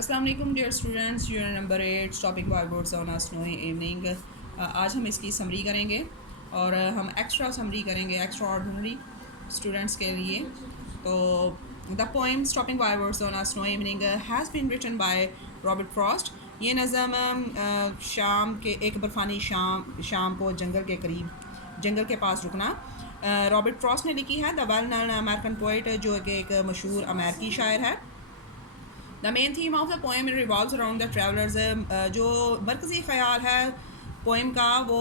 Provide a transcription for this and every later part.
अस्सलाम वालेकुम dear students, unit number 8 topic by woods on a snowy evening. आज हम इसकी समरी करेंगे और हम एक्स्ट्रा समरी करेंगे एक्स्ट्रा ऑर्डिनरी स्टूडेंट्स के लिए। तो the poem stopping by woods on a snowy evening has been written by Robert Frost. ये नज़म शाम के एक बर्फ़ानी शाम को जंगल के पास रुकना रॉबर्ट फ्रॉस्ट ने लिखी है। The well known American poet, जो कि एक मशहूर अमेरिकी शायर है। The main theme of the poem revolves around the travellers. जो मरकज़ी ख़्याल है पोएम का वो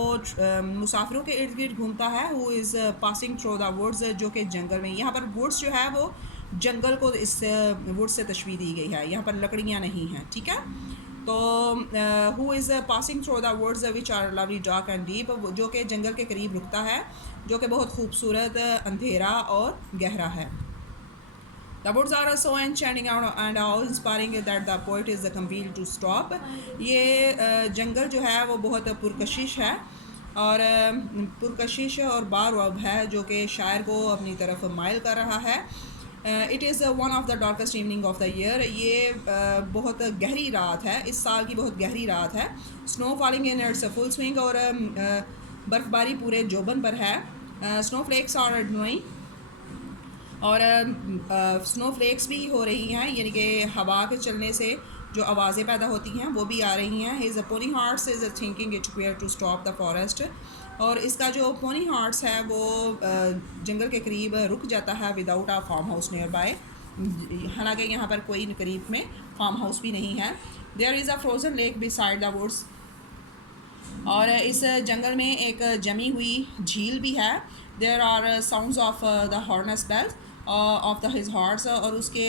मुसाफिरों के इर्द गिर्द घूमता है। Who is passing through the woods, जो कि जंगल में, यहाँ पर वुड्स जो है वो जंगल को इस वुड्स से तशबीह दी गई है, यहाँ पर लकड़ियाँ नहीं हैं, ठीक है। तो who is passing through the woods which are lovely dark and deep, जो कि जंगल के करीब रुकता है, जो कि बहुत खूबसूरत, अंधेरा और गहरा है। The woods are so enchanting and awe-inspiring that the poet is compelled to stop. ये जंगल जो है वो बहुत पुरकशिश है और पुरकशिश और बारवब है, जो कि शायर को अपनी तरफ माइल कर रहा है। It is one of the darkest evening of the year. ये बहुत गहरी रात है, इस साल की बहुत गहरी रात है। Snow falling in its full swing, और बर्फ़बारी पूरे जोबन पर है। स्नो फ्लेक्स आर ड्रोइंग, और स्नो फ्लेक्स भी हो रही हैं, यानी कि हवा के चलने से जो आवाज़ें पैदा होती हैं वो भी आ रही हैं। His pony hearts is thinking it where to stop the forest, और इसका जो पोनी हार्ट्स है वो जंगल के करीब रुक जाता है without a farm house near by, हालांकि यहाँ पर कोई करीब में फार्म हाउस भी नहीं है। There is a frozen lake beside the woods, और इस जंगल में एक जमी हुई झील भी है। There are sounds of the horns bells of the his horse, और उसके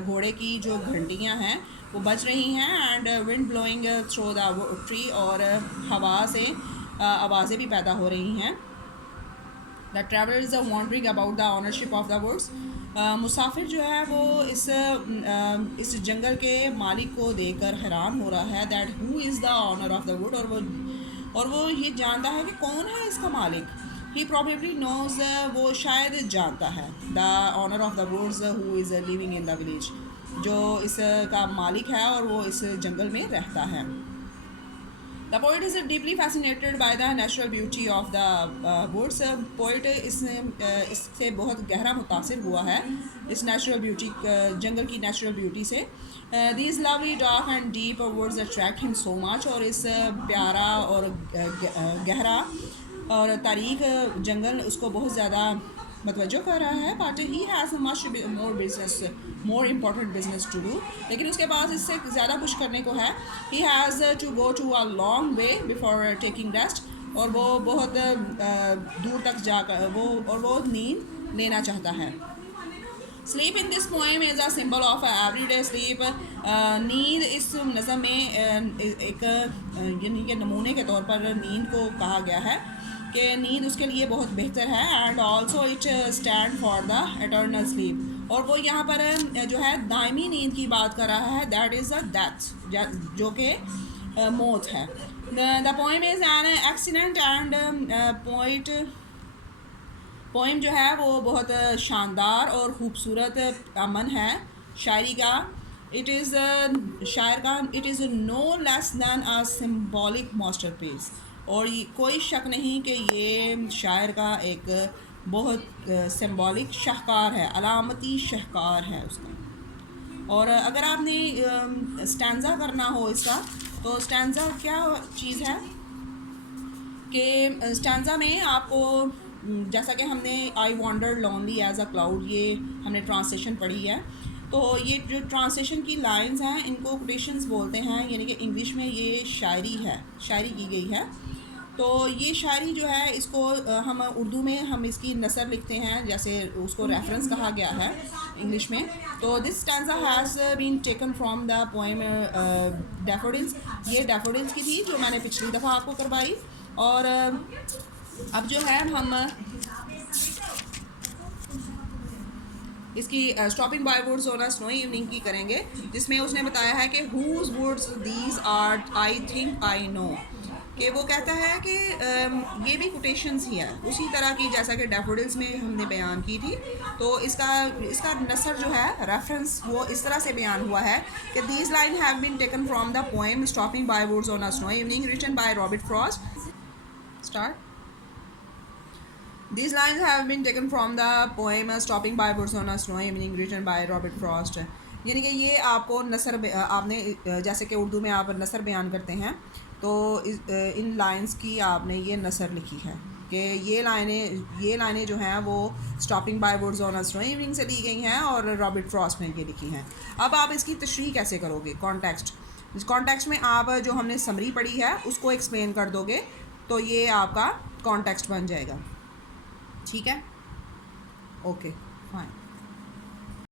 घोड़े की जो घंटियाँ हैं वो बज रही हैं। And wind blowing through the tree, और हवा से आवाज़ें भी पैदा हो रही हैं। The traveller is wondering about the ownership of the woods. मुसाफिर जो है वो इस जंगल के मालिक को देखकर हैरान हो रहा है। That who is the owner of the wood, और वो ये जानता है कि कौन है इसका मालिक। ही प्रॉबेबली नोज, वो शायद जानता है। The owner of the woods who is living in the village, जो इसका मालिक है और वो इस जंगल में रहता है। The poet is deeply fascinated by the natural beauty of the woods. Poet इससे बहुत गहरा मुतासिर हुआ है, इस नेचुरल ब्यूटी, जंगल की नेचुरल ब्यूटी से। These lovely dark and deep woods attract him so much, और इस प्यारा और गहरा और तारीख जंगल उसको बहुत ज़्यादा मतवज्जो कर रहा है। But he has much more important business to do, लेकिन उसके पास इससे ज़्यादा कुछ करने को है। He has to go to a long way before taking rest, और वो बहुत दूर तक जाकर वो नींद लेना चाहता है। Sleep in this poem is a symbol of everyday sleep. नींद इस नज़म में एक यानी कि नमूने के तौर पर नींद को कहा गया है कि नींद उसके लिए बहुत बेहतर है। And also it stand for the eternal sleep, और वो यहाँ पर जो है दायमी नींद की बात कर रहा है। दैट इज़ अ डेथ, जो कि मौत है। The poem is an excellent and poem जो है वो बहुत शानदार और ख़ूबसूरत अमन है शायरी का। It is no less than a symbolic masterpiece, और कोई शक नहीं कि ये शायर का एक बहुत सिम्बॉलिक शाहकार है, अलामती शाहकार है उसका। और अगर आपने स्टैंज़ा करना हो इसका, तो स्टैंज़ा क्या चीज़ है कि स्टैंज़ा में आपको, जैसा कि हमने I wander lonely as a cloud, ये हमने ट्रांसलेशन पढ़ी है, तो ये जो ट्रांसलेशन की लाइंस हैं इनको कोटेशंस बोलते हैं, यानी कि इंग्लिश में ये शायरी की गई है। तो ये शायरी जो है इसको हम उर्दू में हम इसकी नसर लिखते हैं, जैसे उसको रेफरेंस कहा गया है इंग्लिश में। तो this stanza has been taken from the poem daffodils. ये डैफोडिल्स की थी जो मैंने पिछली दफ़ा आपको करवाई। और अब जो है हम इसकी stopping by woods on a snowy evening की करेंगे, जिसमें उसने बताया है कि whose woods these are I think I know. कि वो कहता है कि ये भी कोटेशंस ही है उसी तरह की जैसा कि डैफोडिल्स में हमने बयान की थी। तो इसका इसका नसर जो है रेफरेंस वो इस तरह से बयान हुआ है कि these line have been taken from the poem stopping by woods on a snow evening written by Robert Frost. Start. These lines have been taken from the poem Stopping by Woods on a Snowy Evening written by Robert Frost। यानी कि ये आपको नसर आपने जैसे कि उर्दू में आप नसर बयान करते हैं तो इन लाइंस की आपने ये नसर लिखी है कि ये लाइनें जो हैं वो stopping by woods on a snowy evening से ली गई हैं और रॉबर्ट फ्रॉस्ट ने ये लिखी हैं। अब आप इसकी तशरीह कैसे करोगे? कॉन्टेक्स्ट में आप जो हमने समरी पढ़ी है उसको एक्सप्लेन कर दोगे तो ये आपका कॉन्टेक्स्ट बन जाएगा। ठीक है, ओके फाइन।